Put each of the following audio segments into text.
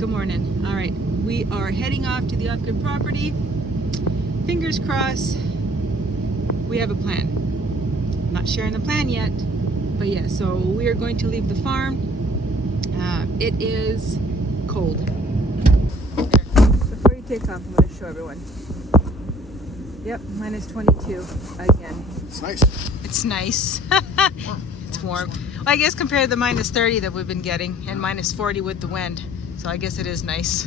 Good morning. All right, we are heading off to the Off-Grid property. Fingers crossed, we have a plan. I'm not sharing the plan yet, but yeah, so we are going to leave the farm. It is cold. Before you take off, I'm going to show everyone. Yep, minus 22 again. It's nice. It's nice. It's warm. Well, I guess compared to the minus 30 that we've been getting, and minus 40 with the wind. So I guess it is nice.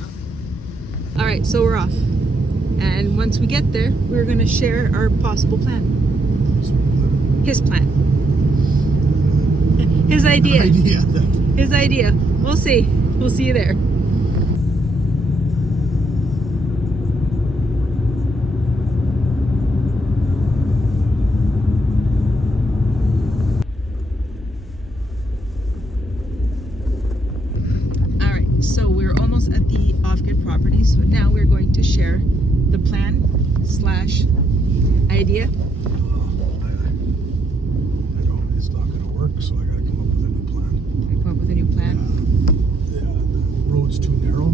All right, so we're off. And once we get there, we're gonna share our possible plan. His plan. His idea. His idea. We'll see. We'll see you there. So we're almost at the Off-Grid property. So now we're going to share the plan / idea. I don't. It's not going to work, so I got to come up with a new plan. Come up with a new plan. The road's too narrow.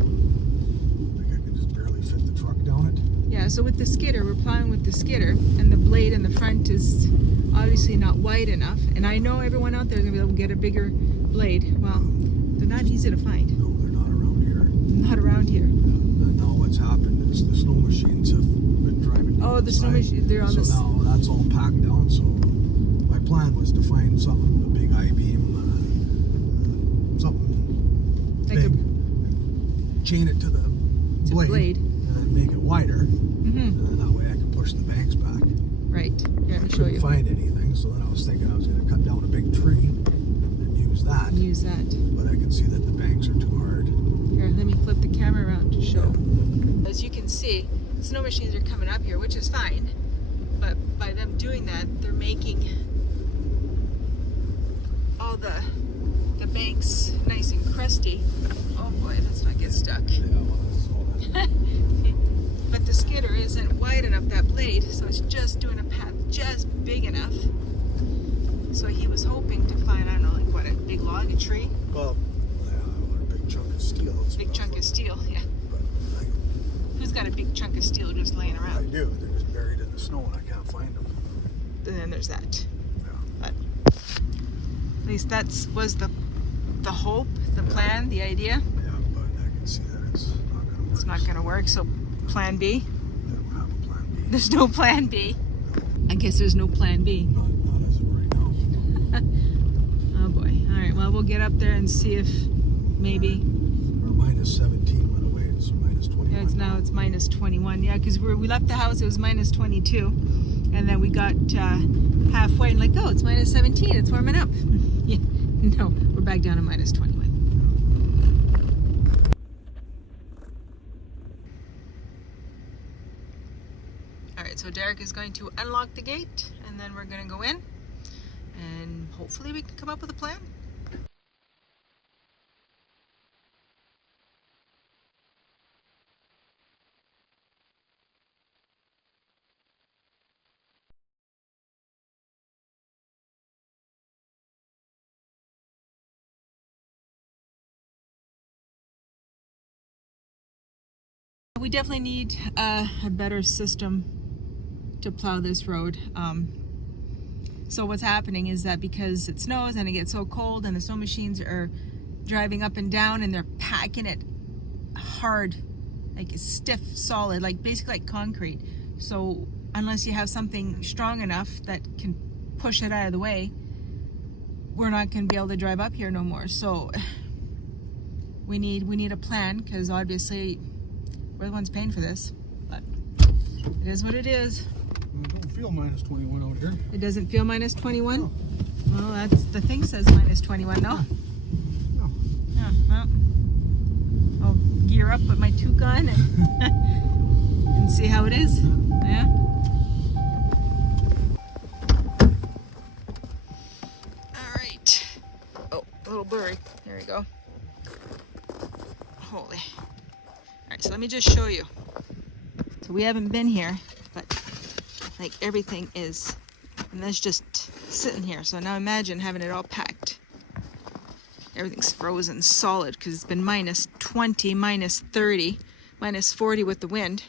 Like I can just barely fit the truck down it. Yeah. So with the skidder, we're plowing with the skidder, and the blade in the front is obviously not wide enough. And I know everyone out there is going to be able to get a bigger blade. Well, they're not easy to find. No, they're not around here. Not around here. And now what's happened is the snow machines have been driving. Oh, the snow machine. They're on so this. now that's all packed down. So my plan was to find something, a big I-beam, something Like big, chain it to the blade, and then make it wider. And then that way I can push the banks back. Right. Here, let me show Couldn't you. find anything, so then I was thinking I was going to cut down a big tree and use that. Use that. But I can see that the banks are too hard. Here, let me flip the camera around to show. As you can see, snow machines are coming up here, which is fine. But by them doing that, they're making all the banks nice and crusty. Oh boy, let's not get stuck. Yeah, well, that's all that. But the skidder isn't wide enough, that blade, so it's just doing a path just big enough. So he was hoping to find, I don't know, like what, a big log, a tree? Well, yeah, I want a big chunk of steel. Big chunk of steel, yeah. But Who's got a big chunk of steel just laying I around? do. They're just buried in the snow and I can't find them. And then there's that. Yeah. But at least that's was the hope, the plan, the idea. Yeah, but I can see that it's not going to work. It's not going to work, so plan B. They don't have a plan B. There's no plan B. I guess there's no plan B. Not as of right now. Oh boy. All right, well, we'll get up there and see if maybe. Or minus 17 went away. It's minus 21. Yeah, it's minus 21. Yeah, because we left the house, it was minus 22. And then we got halfway and like, oh, it's minus 17. It's warming up. Yeah, no, we're back down to minus 21. All right, so Derek is going to unlock the gate and then we're going to go in and hopefully we can come up with a plan. We definitely need a better system to plow this road. So what's happening is that because it snows and it gets so cold and the snow machines are driving up and down and they're packing it hard, like stiff, solid, like basically like concrete. So unless you have something strong enough that can push it out of the way, we're not going to be able to drive up here no more. So we need a plan, because obviously we're the ones paying for this, but it is what it is. It don't feel minus 21 out here. It doesn't feel minus 21? No. Well, that's the thing says minus 21, no? No. Yeah, well, I'll gear up with my toque on and see how it is. Yeah? All right. Oh, a little blurry. There we go. Holy. All right, so let me just show you. So we haven't been here, but like everything is, and that's just sitting here. So now imagine having it all packed. everything's frozen solid because it's been minus 20, minus 30, minus 40 with the wind.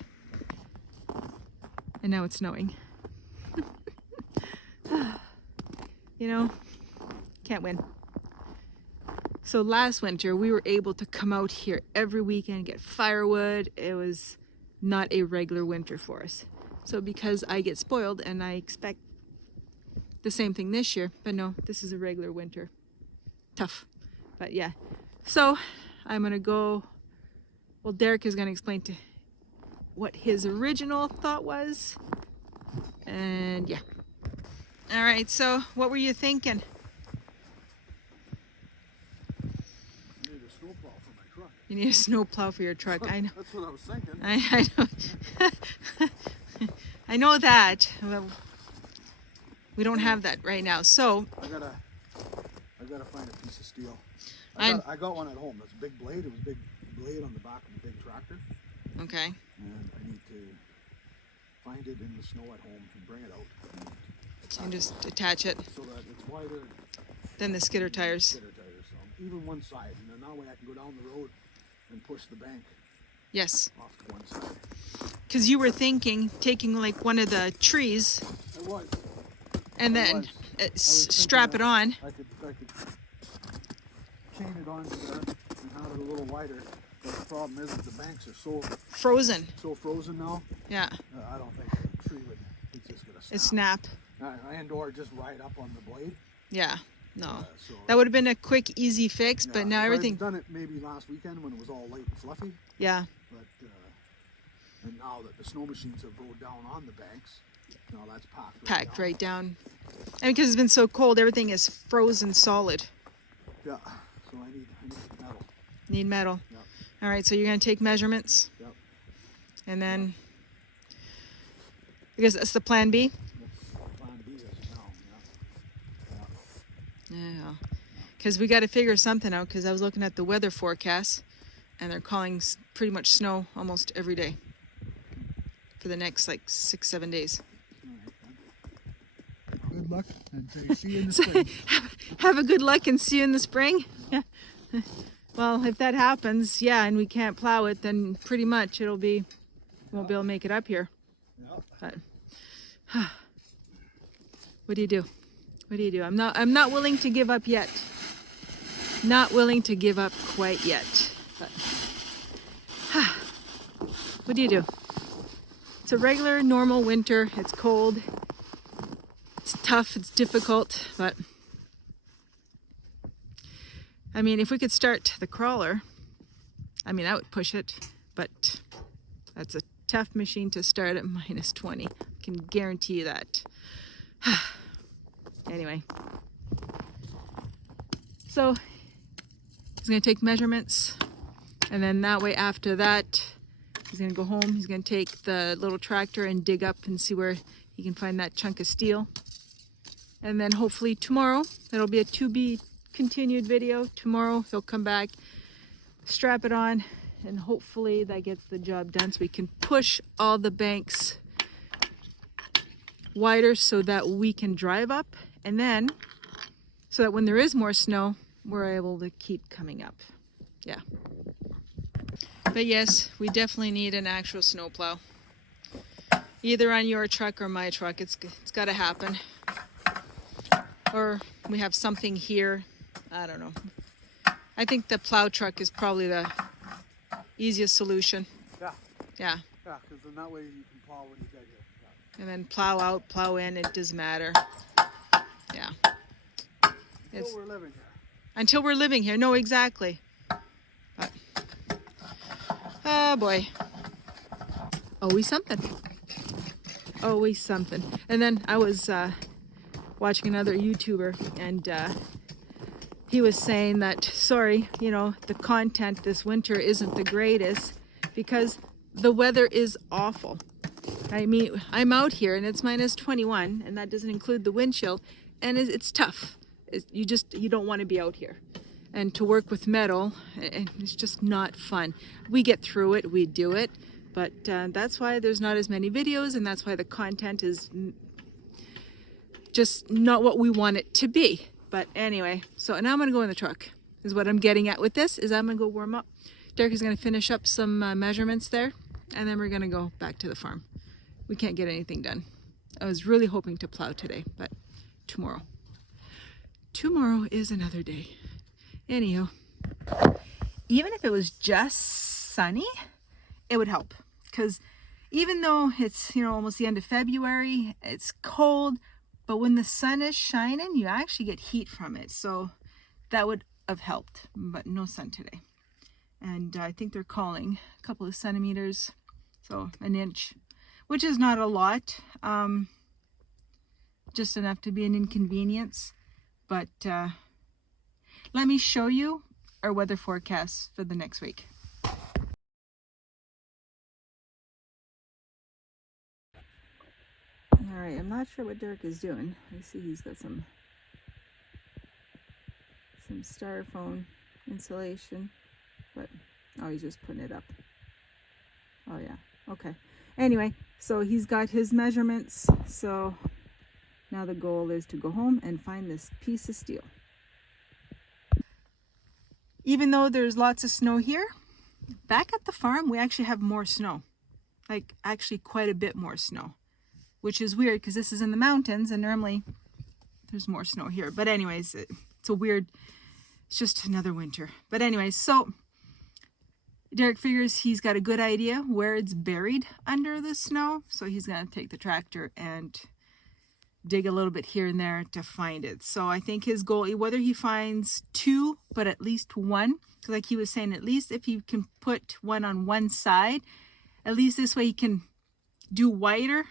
And now it's snowing. You know, can't win. So last winter we were able to come out here every weekend, get firewood. It was not a regular winter for us. So because I get spoiled and I expect the same thing this year, but no, this is a regular winter. Tough, but yeah. So I'm gonna go, well, Derek is gonna explain to what his original thought was, and yeah. All right, so what were you thinking? You need a snowplow for your truck. I know. That's what I was thinking. I know. I know that. Well, we don't have that right now. So I gotta find a piece of steel. I got one at home. It's a big blade. It was a big blade on the back of a big tractor. Okay. And I need to find it in the snow at home and bring it out. And just attach it. So that it's wider than the skidder tires. So even one side, and then that way I can go down the road and push the bank. Yes. Off to one side. Because you were thinking taking like one of the trees. I was. And then strap it on. I could chain it onto there and have it a little wider. But the problem is that the banks are so frozen. So frozen now. Yeah. I don't think the tree would. It's just gonna snap. It snap. And or just ride up on the blade. Yeah. No. So that would have been a quick, easy fix, but now everything. I've done it maybe last weekend when it was all light and fluffy. Yeah. But and now that the snow machines have rode down on the banks, now that's packed right down. And because it's been so cold, everything is frozen solid. Yeah. So I need metal. Need metal. Yep. All right. So you're gonna take measurements. Yep. And then, because that's the plan B. Yeah, because we got to figure something out, because I was looking at the weather forecast and they're calling pretty much snow almost every day for the next like 6-7 days. Good luck and see you in the spring. Have a good luck and see you in the spring. Yeah. Well, if that happens, yeah, and we can't plow it, then pretty much won't be able to make it up here. But what do you do? What do you do? I'm not willing to give up yet. Not willing to give up quite yet. But what do you do? It's a regular, normal winter. It's cold. It's tough. It's difficult. But I mean, if we could start the crawler, I mean, I would push it. But that's a tough machine to start at minus 20. I can guarantee you that. Anyway, so he's going to take measurements, and then that way after that he's going to go home. He's going to take the little tractor and dig up and see where he can find that chunk of steel, and then hopefully tomorrow, that'll be a to be continued video. Tomorrow he'll come back, strap it on, and hopefully that gets the job done so we can push all the banks wider so that we can drive up, and then so that when there is more snow, we're able to keep coming up. Yeah. But yes, we definitely need an actual snowplow. Either on your truck or my truck. It's got to happen. Or we have something here. I don't know. I think the plow truck is probably the easiest solution. Yeah. Yeah. Yeah, because then that way you can plow when you get here. And then plow out, plow in, it doesn't matter. Yeah. Until we're living here. Until we're living here. No, exactly. But, oh boy. Always something. Always something. And then I was watching another YouTuber, and he was saying that, sorry, you know, the content this winter isn't the greatest because the weather is awful. I mean, I'm out here and it's minus 21, and that doesn't include the wind chill, and it's tough. You don't want to be out here. And to work with metal, it's just not fun. We get through it, we do it, but that's why there's not as many videos, and that's why the content is just not what we want it to be. But anyway, so now I'm gonna go in the truck is what I'm getting at with this, is I'm gonna go warm up. Derek is gonna finish up some measurements there, and then we're gonna go back to the farm. We can't get anything done. I was really hoping to plow today, but tomorrow. Tomorrow is another day. Anyhow, even if it was just sunny, it would help. Because even though it's, you know, almost the end of February, it's cold, but when the sun is shining, you actually get heat from it. So that would have helped, but no sun today. And I think they're calling a couple of centimeters, so an inch, which is not a lot, just enough to be an inconvenience. But let me show you our weather forecast for the next week. All right, I'm not sure what Derek is doing. I see he's got some styrofoam insulation, but oh, he's just putting it up. Oh yeah, okay. Anyway, so he's got his measurements. So now the goal is to go home and find this piece of steel. Even though there's lots of snow here, back at the farm we actually have more snow. Like actually quite a bit more snow, which is weird because this is in the mountains and normally there's more snow here. But anyways, it's a weird, it's just another winter. But anyways, so Derek figures he's got a good idea where it's buried under the snow. So he's going to take the tractor and dig a little bit here and there to find it. So I think his goal, whether he finds two, but at least one, because like he was saying, at least if he can put one on one side, at least this way he can do wider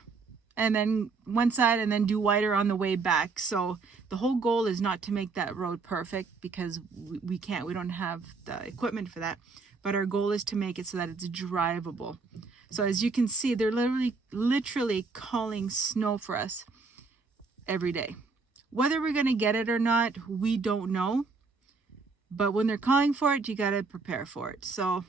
and then one side and then do wider on the way back. So the whole goal is not to make that road perfect because we can't, we don't have the equipment for that. But our goal is to make it so that it's drivable. So as you can see, they're literally calling snow for us every day. Whether we're going to get it or not, we don't know. But when they're calling for it, you got to prepare for it. So,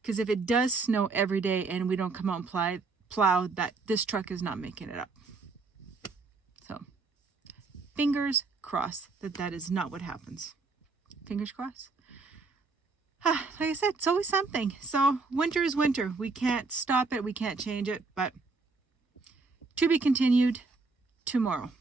because if it does snow every day and we don't come out and plow, that this truck is not making it up. So, fingers crossed that that is not what happens. Fingers crossed. Like I said, it's always something. So winter is winter. We can't stop it. We can't change it. But to be continued tomorrow.